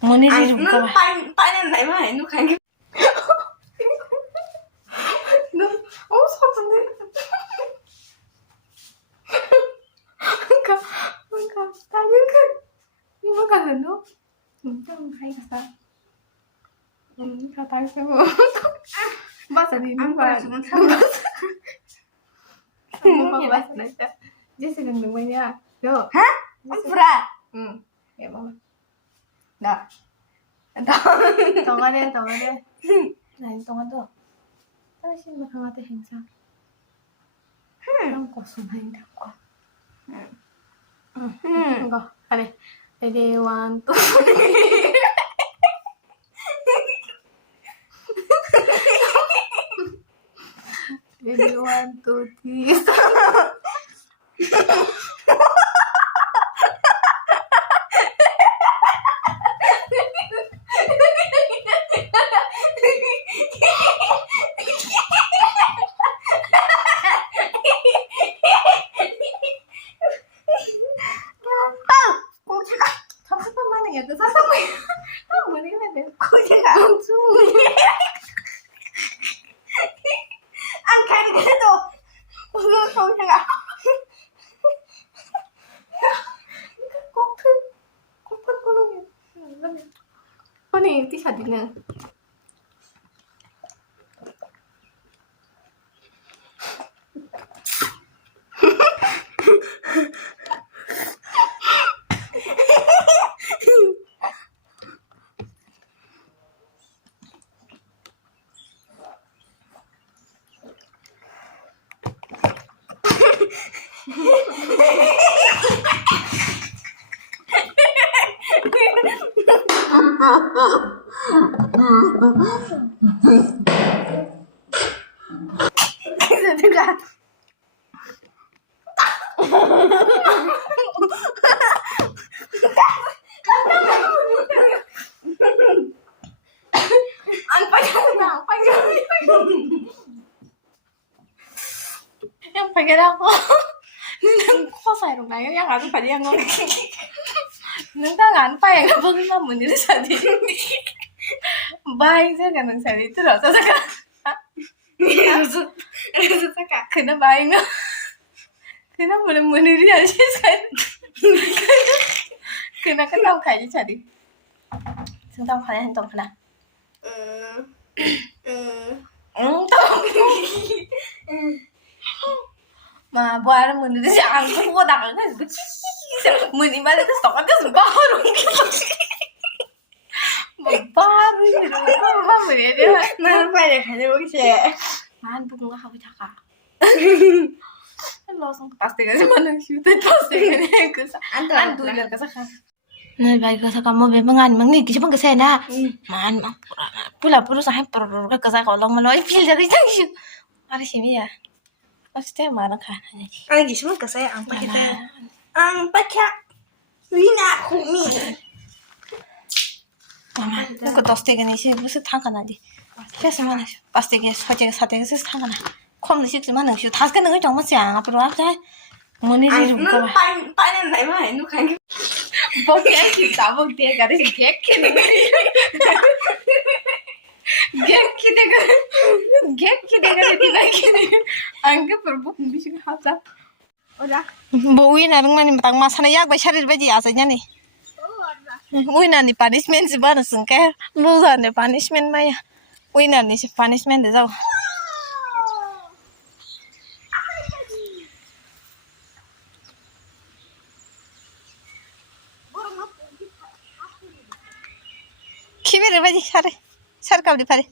뭐니 지금 봐. 빠는 날만 해. 누가 이게 너 사준네. 뭔가 다른 거 이모가 너 좀 하이가 다 달고 맞아 니 누가 지금 먹어 봤어 진짜 제시는 누구냐 너 hả anh Fra 응 얘 먹어 나 동아래 나 동아도 사실 강아지 행사 그런 거 손한다 거 이거 하래 레디 원 투 레디 원 투 쓰리 그 사상이 뭐니 근데 고기가 엄청 안 가는 그래도 고기가 꼭꼭 꾸는 언니 티셔츠 있는 그래서 누가 안 빨개진다 그냥 빨개라고 nâng có xài đồng này em ăn phải đi ăn ngon nâng ta ngán phải là vâng mà mình đi xài đi bay sẽ cả nâng xài đi tức là sao cả khi nó bay nữa khi nó mình đi ra chứ xài khi nó cái tao khai chứ xài đi chúng tao khai hành động nào tao mà qua đó mình đi ăn có mua đặt ở cái mình đi bán cái sọc cái gì ba rồi mà ba rồi ba mình đi 나 빨리 가져오기 싫어 난 누군가 하고 자가 lost pasti cái gì mà nó chịu tết pasti cái này cứ ăn đuổi được cái sao nơi bài cái sao kamu memang ăn mang ni kisah pun kesana man mang pula saya perlu cái sao kalau mau loi feel dari tadi ada sini ya pasti mana kan 아니 기시면 그새 안 빠겠다 안 빠켜 위나 고미 mama 이거 toste cái này chứ 무슨 상관 나지 그래서만 pasti cái 소재 사대 그래서 상관 나 콤는 식지만 능수 다섯 개는 그 정말 짱 앞으로 하자 뭐니 지금 봐 빠는 날만 해 누가 이게 porque kita porque cara gek dega tiba kini angke perbu bisa hafta udah bo wina rung mani matang masana yak bai sharir baji asanya nih wina ni punishment sebar sengke loser ni punishment maya wina ni punishment deh jauh 키비를 바지 샤르 kau di pare